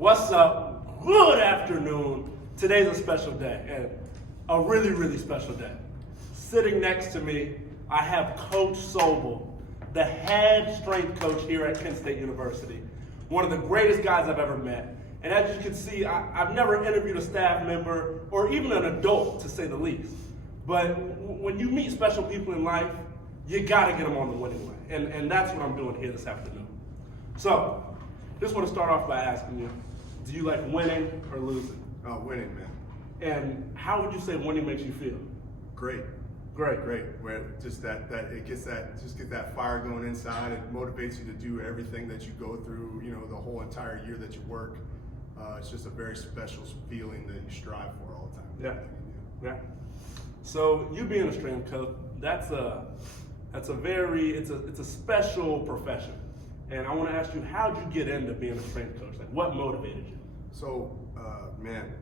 What's up? Good afternoon. Today's a special day, and a really, really special day. Sitting next to me, I have Coach Sobel, the head strength coach here at Kent State University. One of the greatest guys I've ever met. And as you can see, I've never interviewed a staff member or even an adult, to say the least. But when you meet special people in life, you gotta get them on the winning way. And that's what I'm doing here this afternoon. So, just want to start off by asking you, do you like winning or losing? Oh, winning, man. And how would you say winning makes you feel? Great. Great. Where just that it gets that fire going inside. It motivates you to do everything that you go through. You know, the whole entire year that you work. It's just a very special feeling that you strive for all the time. Yeah. So you being a strength coach, it's a special profession. And I want to ask you, how'd you get into being a strength coach? Like, what motivated you? So, man,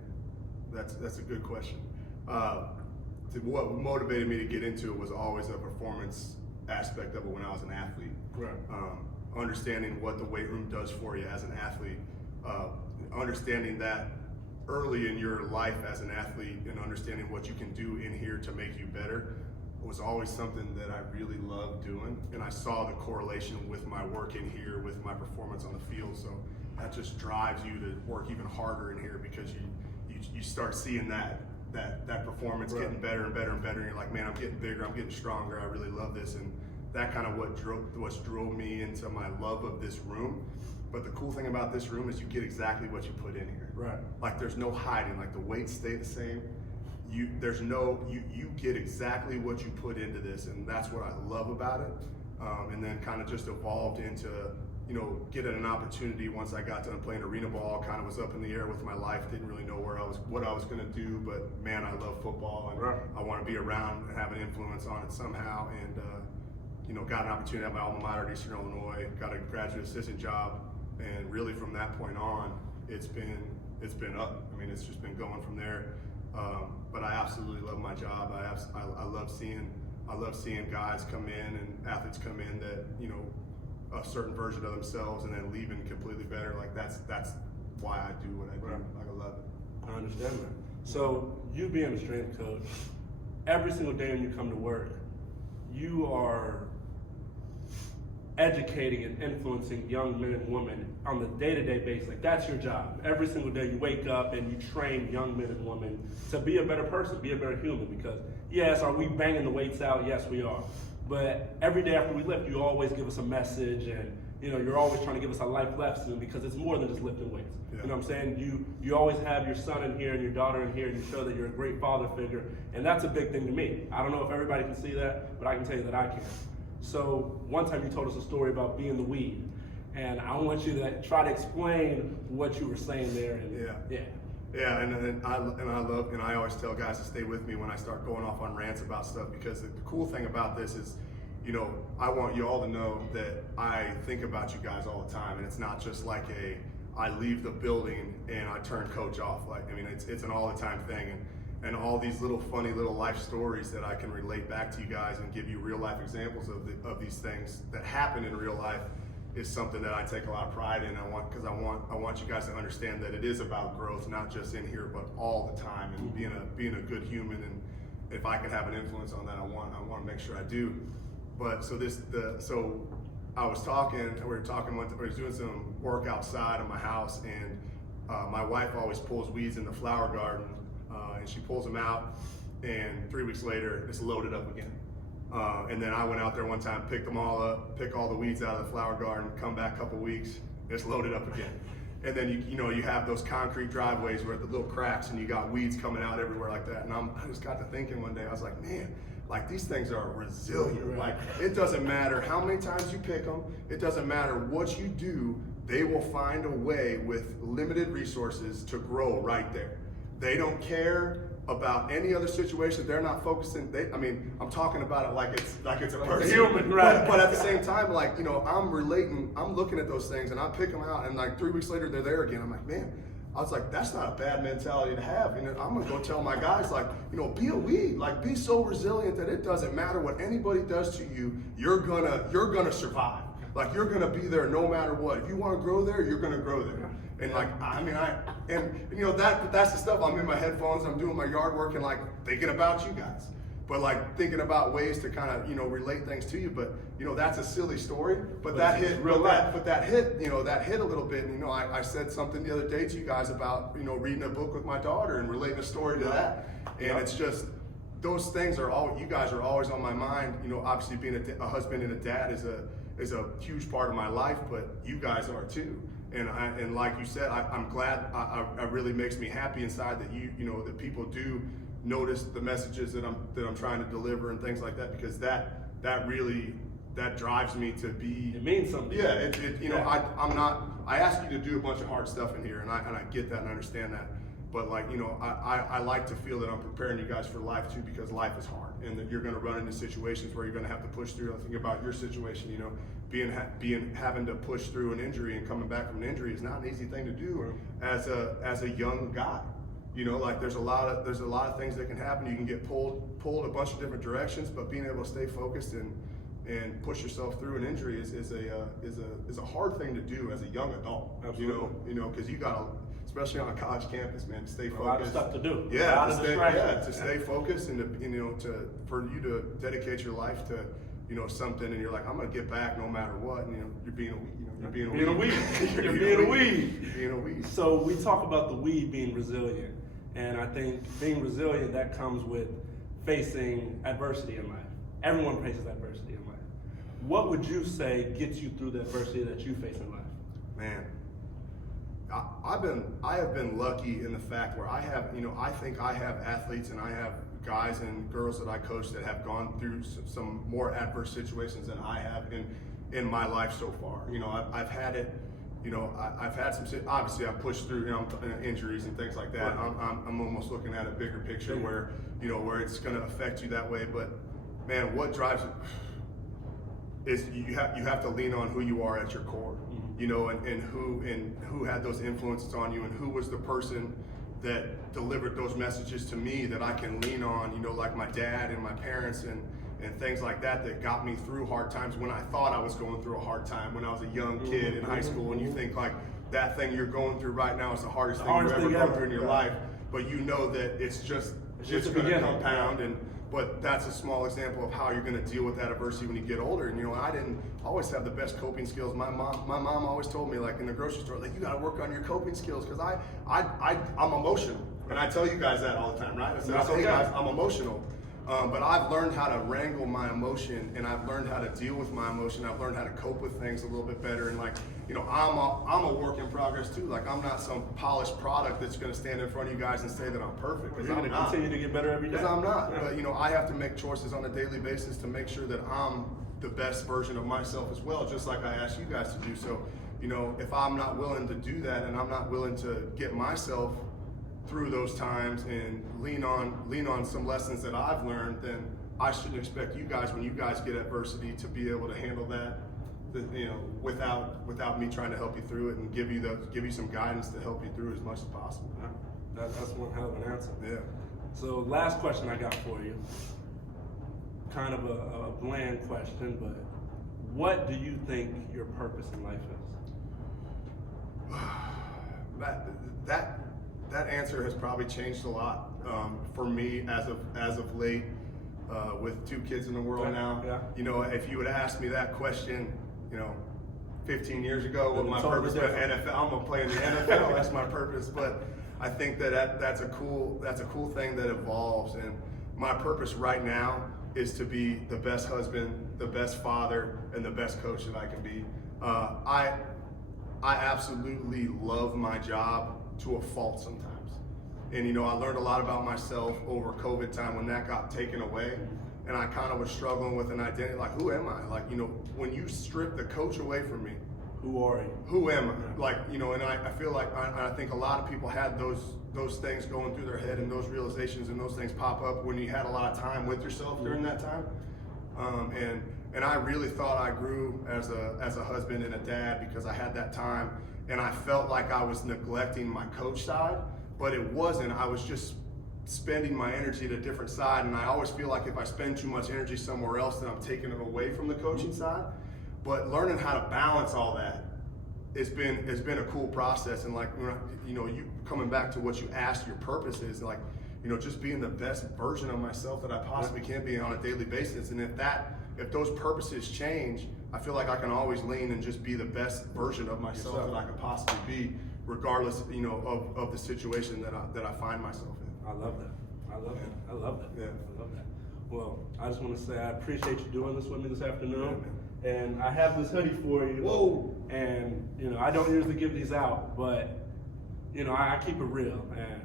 that's a good question. What motivated me to get into it was always a performance aspect of it when I was an athlete. Right. Understanding what the weight room does for you as an athlete, understanding that early in your life as an athlete and understanding what you can do in here to make you better was always something that I really loved doing. And I saw the correlation with my work in here, with my performance on the field. So that just drives you to work even harder in here because you start seeing that performance Right. getting better and better and better. And you're like, man, I'm getting bigger, I'm getting stronger. I really love this. And that kind of what drove me into my love of this room. But the cool thing about this room is you get exactly what you put in here. Right. Like there's no hiding. Like the weights stay the same. You get exactly what you put into this, and that's what I love about it. And then kind of just evolved into, getting an opportunity once I got done playing arena ball. Kind of was up in the air with my life. Didn't really know what I was going to do, but man, I love football, and Right. I want to be around and have an influence on it somehow. And got an opportunity at my alma mater at Eastern Illinois. Got a graduate assistant job, and really from that point on, it's been up. I mean, it's just been going from there. But I absolutely love my job. I love seeing guys come in and athletes come in that a certain version of themselves and then leaving completely better. Like that's why I do what I do. Right. Like I love it. I understand that. So you being a strength coach, every single day when you come to work, you are educating and influencing young men and women on the day-to-day basis. Like that's your job. Every single day you wake up and you train young men and women to be a better person, be a better human. Because yes, are we banging the weights out? Yes, we are. But every day after we lift, you always give us a message, and you're always trying to give us a life lesson because it's more than just lifting weights. Yeah. You know what I'm saying? You always have your son in here and your daughter in here, and you show that you're a great father figure, and that's a big thing to me. I don't know if everybody can see that, but I can tell you that I can. So one time you told us a story about being the weed, and I want you to try to explain what you were saying there. And Yeah, and I always tell guys to stay with me when I start going off on rants about stuff, because the cool thing about this is, I want you all to know that I think about you guys all the time, and it's not just like I leave the building and I turn coach off. It's an all the time thing, and all these little funny little life stories that I can relate back to you guys and give you real life examples of these things that happen in real life is something that I take a lot of pride in. I want you guys to understand that it is about growth, not just in here, but all the time, and being a good human. And if I can have an influence on that, I want to make sure I do. But so I was talking. We was doing some work outside of my house, and my wife always pulls weeds in the flower garden. And she pulls them out, and 3 weeks later, it's loaded up again. And then I went out there one time, picked them all up, pick all the weeds out of the flower garden, come back a couple weeks, it's loaded up again. And then you have those concrete driveways where the little cracks, and you got weeds coming out everywhere like that. And I just got to thinking one day, I was like, man, like these things are resilient. Like it doesn't matter how many times you pick them, it doesn't matter what you do, they will find a way with limited resources to grow right there. They don't care about any other situation. They're not focusing. I'm talking about it like it's a person. Human, right? But at the same time, I'm relating. I'm looking at those things, and I pick them out, and 3 weeks later, they're there again. I'm like, man, I was like, that's not a bad mentality to have. I'm gonna go tell my guys, be a weed. Be so resilient that it doesn't matter what anybody does to you. You're gonna survive. You're gonna be there no matter what. If you want to grow there, you're gonna grow there. And like, you know, that's the stuff. I'm in my headphones, I'm doing my yard work and like thinking about you guys. But like thinking about ways to kind of, you know, relate things to you. But, you know, that's a silly story, but that hit, that hit, you know, that hit a little bit. And, you know, I said something the other day to you guys about, you know, reading a book with my daughter and relating a story to that. And it's just, those things are all, you guys are always on my mind. You know, obviously being a husband and a dad is a huge part of my life, but you guys are too. And like you said, I'm glad. It really makes me happy inside that you know that people do notice the messages that I'm trying to deliver and things like that, because that really drives me to be. It means something. Yeah, you know, I'm not. I ask you to do a bunch of hard stuff in here, and I get that and I understand that. But like, you know, I like to feel that I'm preparing you guys for life too, because life is hard, and that you're going to run into situations where you're going to have to push through. I think about your situation, you know, having to push through an injury and coming back from an injury is not an easy thing to do as a young guy. You know, like there's a lot of things that can happen. You can get pulled a bunch of different directions, but being able to stay focused and push yourself through an injury is a hard thing to do as a young adult. Absolutely. You know, because you got to, especially on a college campus, man, to stay focused. A lot of stuff to do. Yeah, to stay focused and for you to dedicate your life to, you know, something, and you're like, I'm gonna get back no matter what. And, you know, you're being a weed. You're being a weed. You're being a weed. So we talk about the weed being resilient, and I think being resilient, that comes with facing adversity in life. Everyone faces adversity in life. What would you say gets you through the adversity that you face in life? Man, I have been lucky in the fact where I have, you know, I think I have athletes and I have guys and girls that I coach that have gone through some more adverse situations than I have in my life so far. You know, I've had it, you know, I've had some, obviously I've pushed through, you know, injuries and things like that. I'm almost looking at a bigger picture where, you know, where it's going to affect you that way. But man, what drives it is you have to lean on who you are at your core, you know, and who had those influences on you, and who was the person that delivered those messages to me that I can lean on, you know, like my dad and my parents and things like that got me through hard times when I thought I was going through a hard time when I was a young kid in high school. And you think like that thing you're going through right now is the hardest thing you've ever gone through in your life, but you know that it's going to compound. But that's a small example of how you're going to deal with that adversity when you get older. And you know, I didn't always have the best coping skills. My mom always told me, like in the grocery store, like, you got to work on your coping skills, because I'm emotional, and I tell you guys that all the time, right? I said, hey guys, I'm emotional. But I've learned how to wrangle my emotion, and I've learned how to deal with my emotion. I've learned how to cope with things a little bit better. And like, you know, I'm a work in progress too. Like, I'm not some polished product that's going to stand in front of you guys and say that I'm perfect. You're going to continue to get better every day. Because I'm not. Yeah. But you know, I have to make choices on a daily basis to make sure that I'm the best version of myself as well, just like I ask you guys to do. So, you know, if I'm not willing to do that, and I'm not willing to get myself through those times and lean on some lessons that I've learned, then I shouldn't expect you guys, when you guys get adversity, to be able to handle that, you know, without me trying to help you through it and give you some guidance to help you through as much as possible. That's one hell of an answer. Yeah. So last question I got for you, kind of a bland question, but what do you think your purpose in life is? That answer has probably changed a lot for me as of late, with 2 kids in the world now. Yeah. You know, if you would ask me that question, you know, 15 years ago, what my purpose was, NFL, I'm gonna play in the NFL. That's my purpose. But I think that's a cool thing that evolves. And my purpose right now is to be the best husband, the best father, and the best coach that I can be. I absolutely love my job to a fault sometimes. And you know, I learned a lot about myself over COVID time when that got taken away, and I kind of was struggling with an identity, like, who am I? Like, you know, when you strip the coach away from me, who are you? Who am I? Like, you know, and I feel like I think a lot of people had those things going through their head, and those realizations and those things pop up when you had a lot of time with yourself during that time. And I really thought I grew as a husband and a dad because I had that time. And I felt like I was neglecting my coach side, but it wasn't. I was just spending my energy at a different side. And I always feel like if I spend too much energy somewhere else, then I'm taking it away from the coaching side. But learning how to balance all that it's been a cool process, and like you know, you coming back to what you asked your purpose is, like, you know, just being the best version of myself that I possibly can be on a daily basis. And if those purposes change, I feel like I can always lean and just be the best version of myself that I could possibly be, regardless, you know, of the situation that I find myself in. I love that. I love that. I love that. Yeah. I love that. Well, I just want to say I appreciate you doing this with me this afternoon. Yeah, and I have this hoodie for you. Whoa. And, you know, I don't usually give these out, but, you know, I keep it real. And,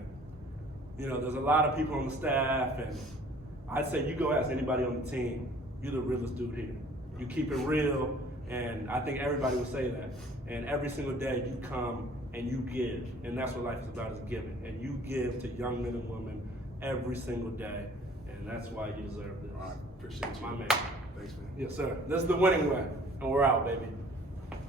you know, there's a lot of people on the staff, and I'd say you go ask anybody on the team, you're the realest dude here. You keep it real, and I think everybody would say that. And every single day you come and you give, and that's what life is about, is giving. And you give to young men and women every single day, and that's why you deserve this. I appreciate you. My man. Thanks, man. Yes, sir. This is the winning way, and we're out, baby.